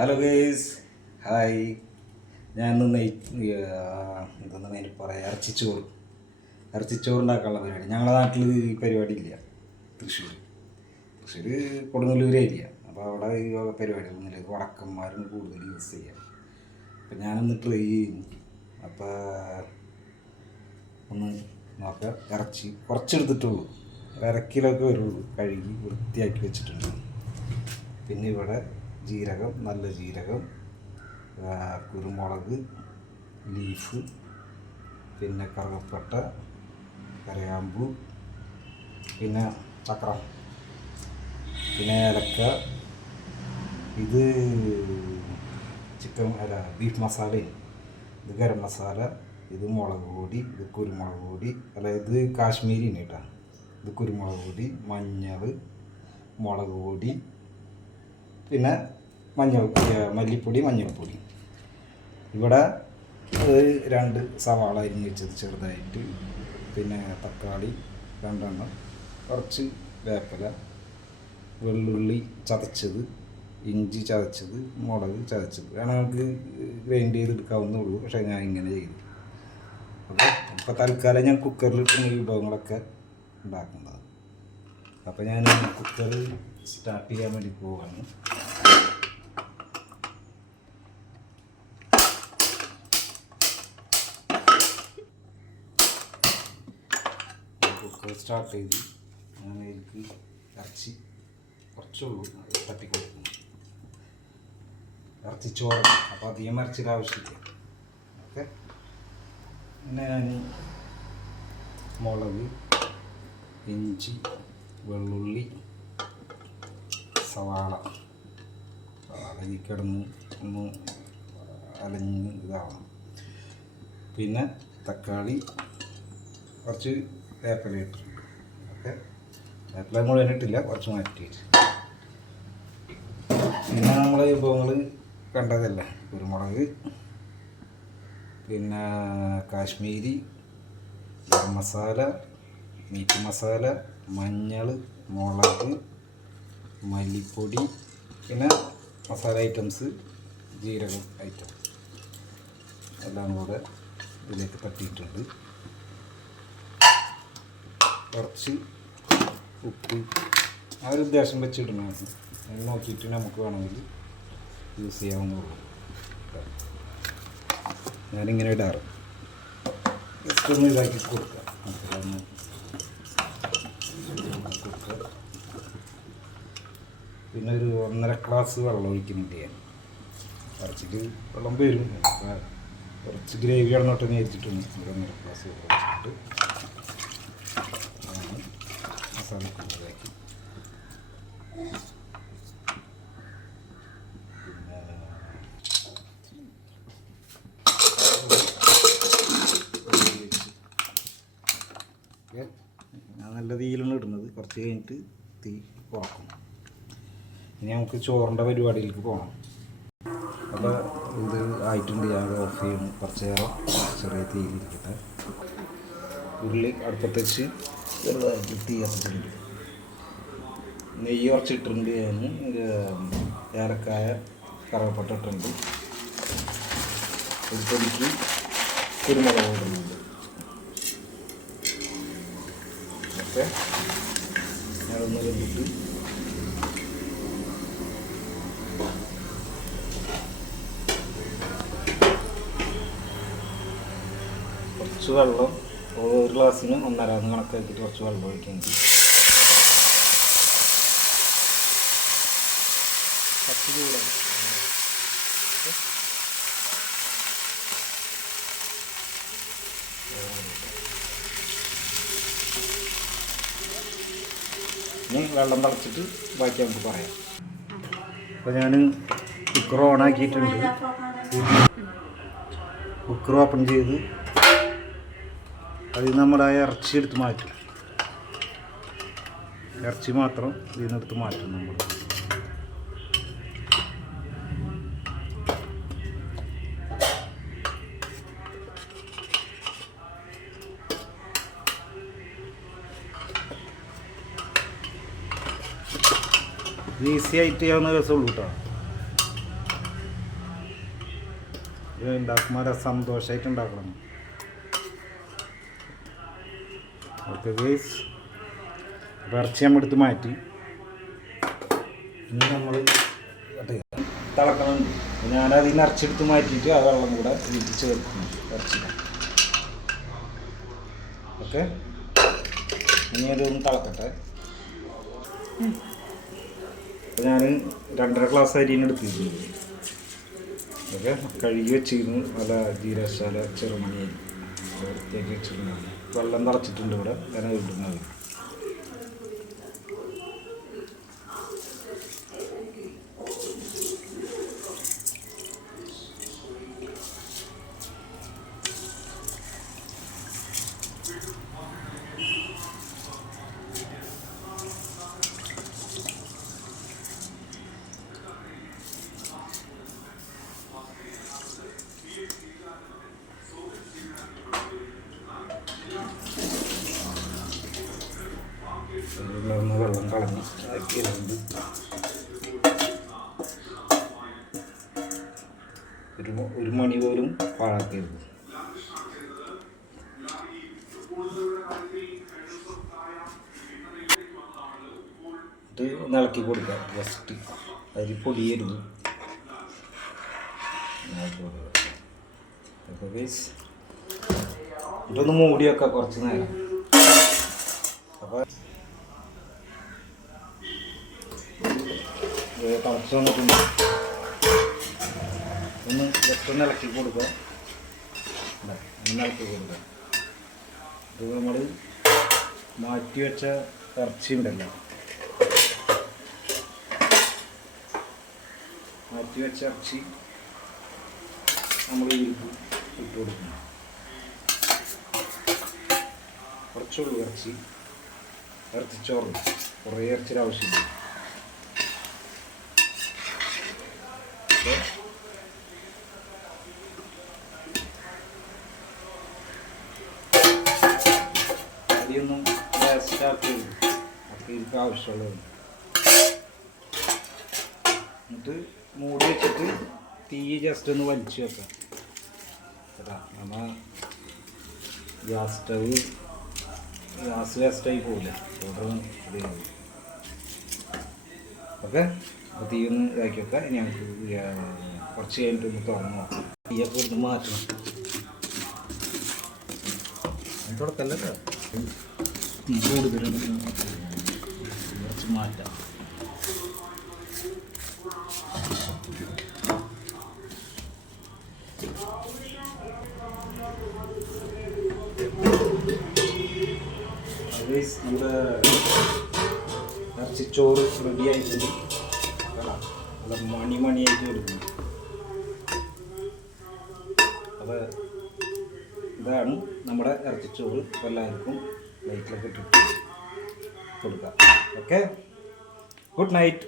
Hello guys, hi. ഞാൻ ഇന്ന് എന്തെന്ന് അതിന് പറയാം, ഇറച്ചിച്ചോറ് ഉണ്ടാക്കാനുള്ള പരിപാടി. ഞങ്ങളുടെ നാട്ടിൽ ഈ പരിപാടി ഇല്ല. തൃശ്ശൂർ കൊടുങ്ങല്ലൂർ ഏരിയ. അപ്പോൾ അവിടെ ഈ പരിപാടികളൊന്നുമില്ല. വടക്കന്മാരും കൂടുതൽ യൂസ് ചെയ്യാം. അപ്പം ഞാനൊന്ന് ട്രൈ ചെയ്യുന്നു. അപ്പോൾ ഒന്ന് നോക്കാം. ഇറച്ചി കുറച്ചെടുത്തിട്ടുള്ളൂ, 1/2 കിലോയൊക്കെ വരുള്ളൂ. കഴുകി വൃത്തിയാക്കി വെച്ചിട്ടുണ്ട്. പിന്നെ ഇവിടെ ജീരകം, നല്ല ജീരകം, കുരുമുളക്, ലീഫ്, പിന്നെ കറുകപ്പട്ട, കരയാമ്പൂ, പിന്നെ ചക്രം, പിന്നെ ഏലക്ക. ഇത് ബീഫ് മസാലയും, ഇത് ഗരം മസാല, ഇത് മുളക് പൊടി, ഇത് കുരുമുളക് പൊടി, ഇത് കാശ്മീരിയാണ് കേട്ടോ. ഇത് കുരുമുളക് പൊടി, മഞ്ഞൾ, മുളക് പൊടി, പിന്നെ മല്ലിപ്പൊടി, മഞ്ഞൾപ്പൊടി. ഇവിടെ 2 സവാള അരിഞ്ഞ് വെച്ചത് ചെറുതായിട്ട്, പിന്നെ തക്കാളി 2 എണ്ണം, കുറച്ച് വേപ്പില, വെള്ളുള്ളി ചതച്ചത്, ഇഞ്ചി ചതച്ചത്, മുളക് ചതച്ചത്. വേണമെങ്കിൽ ഗ്രൈൻഡ് ചെയ്തെടുക്കാവുന്നേ ഉള്ളൂ, പക്ഷേ ഞാൻ ഇങ്ങനെ ചെയ്തു. അപ്പോൾ തൽക്കാലം ഞാൻ കുക്കറിലിട്ടുന്ന വിഭവങ്ങളൊക്കെ ഉണ്ടാക്കുന്നതാണ്. അപ്പോൾ ഞാൻ കുക്കർ സ്റ്റാർട്ട് ചെയ്യാൻ വേണ്ടി പോവാണ്. കുക്കർ സ്റ്റാർട്ട് ചെയ്ത് ഞാൻ ഇതിലേക്ക് ഇറച്ചി കുറച്ചുള്ളൂ തട്ടിക്കൊടുക്കുന്നു. ഇറച്ചിച്ചോറ്, അപ്പോൾ അധികം ഇറച്ചിയുടെ ആവശ്യമില്ല. ഓക്കെ. പിന്നെ ഞാൻ മുളക്, ഇഞ്ചി, വെള്ളുള്ളി, സവാള ഇതിൽ കിടന്ന് ഒന്ന് അലഞ്ഞ് ഇതാവണം. പിന്നെ തക്കാളി, കുറച്ച് വേപ്പില ഇട്ടിട്ടുണ്ട്. ഓക്കെ. വേപ്പില മുഴുവൻ ഇട്ടില്ല, കുറച്ച് മാറ്റിയിട്ട്. പിന്നെ നമ്മളെ വിഭവങ്ങൾ കണ്ടതല്ലേ, കുരുമുളക്, പിന്നെ കാശ്മീരി, ഗരം മസാല, മീറ്റ് മസാല, മഞ്ഞൾ, മുളക്, മല്ലിപ്പൊടി, പിന്നെ മസാല ഐറ്റംസ്, ജീരകം ഐറ്റം എല്ലാം കൂടെ ഇതിലേക്ക് തട്ടിയിട്ടുണ്ട്. കുറച്ച് ഉപ്പ് ആ ഒരു ഉദ്ദേശം വെച്ചിടണമായിരുന്നു. അത് നോക്കിയിട്ട് നമുക്ക് വേണമെങ്കിൽ യൂസ് ചെയ്യാവുന്നതുള്ളൂ. ഞാനിങ്ങനെ ഇടാറ്. ജസ്റ്റ് ഒന്ന് ഇതാക്കി കൊടുക്കുക. ഒന്ന് കൊടുക്കുക. പിന്നെ ഒരു 1.5 ഗ്ലാസ് വെള്ളം ഒഴിക്കുന്നുണ്ട് ഞാൻ. ഇറച്ചിക്ക് വെള്ളം വരും. കുറച്ച് ഗ്രേവി ഇടന്നോട്ട് നേരിച്ചിട്ടുണ്ട്. 1.5 ഗ്ലാസ് വെള്ളം ഒഴിച്ചിട്ട് മസാലക്കുള്ളതാക്കി. ഞാൻ നല്ല തീയിലാണ് ഇടുന്നത്. കുറച്ച് കഴിഞ്ഞിട്ട് തീ കുറക്കും. ഇനി നമുക്ക് ചോറിൻ്റെ പരിപാടിയിലേക്ക് പോകണം. അപ്പോൾ ഇത് ആയിട്ടുണ്ട്. ഞാൻ ഓഫ് ചെയ്യുന്നു. കുറച്ച് നേരം ചെറിയ തീയിലിരിക്കട്ടെ. ഉരുളി അടുപ്പത്ത് വെച്ച് ചെറുതായിട്ട് തീ കത്തിച്ചിട്ടുണ്ട്. നെയ്യ് കുറച്ചിട്ടുണ്ട്. ഞാൻ ഏലക്കായ, കറുവപ്പട്ട ഇട്ടിട്ടുണ്ട്. ഒരു പൊടിക്ക് കുരുമുളക് ഇടുന്നുണ്ട്. ഓക്കെ. ഞാനൊന്ന് വെച്ചിട്ട് കുറച്ച് വെള്ളം, 1 ഗ്ലാസ്സിന് 1.5 കണക്കാക്കിയിട്ട് കുറച്ച് വെള്ളം ഒഴിക്കുന്നുണ്ട്. കുറച്ച് ചൂടാണ്. ഇനി വെള്ളം തിളച്ചിട്ട് ബാക്കി നമുക്ക് പറയാം. അപ്പോൾ ഞാൻ കുക്കർ ഓണാക്കിയിട്ടുണ്ട്. കുക്കർ ഓപ്പൺ ചെയ്ത് അതിൽ നമ്മുടെ ഇറച്ചി എടുത്ത് മാറ്റും. ഇറച്ചി മാത്രം ഇതിൽ നിന്നെടുത്ത് മാറ്റും നമ്മൾ. ഈസി ആയിട്ട് ചെയ്യാവുന്ന രസമുള്ളൂ കേട്ടോ. ഇത് ഉണ്ടാക്കുമ്പോൾ സന്തോഷമായിട്ട് ഉണ്ടാക്കണം. ഓക്കെ ഗൈസ്, ഇറച്ചി നമ്മൾ എടുത്ത് മാറ്റി. ഇനി നമ്മൾ തിളക്കണുണ്ട്. ഞാനതിൽ നിന്ന് ഇറച്ചെടുത്ത് മാറ്റിയിട്ട് ആ വെള്ളം കൂടെ വീട്ടിൽ ചേർക്കുന്നു ഇറച്ചി. ഓക്കെ, ഇനി അതൊന്ന് തിളക്കട്ടെ. അപ്പോൾ ഞാൻ 2.5 ഗ്ലാസ് അരിയാണ് എടുത്തിരുന്നത്. ഓക്കെ, കഴുകി വെച്ചിരുന്നു. നല്ല ജീരകശാല ചെറുമണി അരി വൃത്തിയാക്കി വെച്ചിട്ടുണ്ടായിരുന്നു. വെള്ളം തിളച്ചിട്ടുണ്ട് ഇവിടെ, ഞാൻ ഇടുന്നത്. വെള്ളം കളഞ്ഞ് ആക്കിയിട്ടുണ്ട്. ഒരു മണി പോലും പാഴാക്കരുത്. ഇത് ഇളക്കി കൊടുക്കുക. ജസ്റ്റ് അരി പൊടിയരുത്. ഇതൊന്ന് മൂടി വെക്കാം കുറച്ച് നേരം. അപ്പോൾ തിളച്ച് വന്നിട്ടുണ്ട്. ഒന്ന് ജസ്റ്റ് ഒന്ന് ഇളക്കി കൊടുക്കുക. ഒന്ന് ഇളക്കി കൊടുക്കുക. ഇത് നമ്മൾ മാറ്റി വെച്ച ഇറച്ചി ഉണ്ടല്ലോ, മാറ്റി വെച്ച ഇറച്ചി നമ്മൾ ഇട്ട് കൊടുക്കണം. കുറച്ചുള്ളൂ ഇറച്ചിച്ചോറ്, കുറേ ഇറച്ചിയുടെ ആവശ്യമില്ല. അരിയൊന്നും വേസ്റ്റ് ആക്കരുത്, ഒക്കെ എനിക്ക് ആവശ്യമുള്ളത്. എന്നിട്ട് മൂടി വെച്ചിട്ട് തീ ജസ്റ്റ് ഒന്ന് വലിച്ചു വെക്കാം. നമ്മൾ ഗ്യാസ് വേസ്റ്റായി പോകില്ല. ഓക്കെ, തീ ഒന്ന് ഇതാക്കി വെക്കാം. ഇനി നമുക്ക് കുറച്ച് കഴിഞ്ഞിട്ട് ഒന്ന് തുറന്ന് നോക്കാം. തീയൊക്കെ ഒന്ന് മാറ്റണം. തുടക്കല്ല തീ കൂടുതലൊന്ന് കുറച്ച് മാറ്റാം. നമ്മുടെ ഇറച്ചിച്ചോറ് റെഡി ആയിട്ടുണ്ട്. നല്ല മണിയായിട്ട് വരുന്നു. അപ്പോൾ ഇതാണ് നമ്മുടെ ഇറച്ചിച്ചോറ്. എല്ലാവർക്കും ലൈറ്റിലൊക്കെ ഇട്ടിട്ട് കൊടുക്കാം. Okay, good night.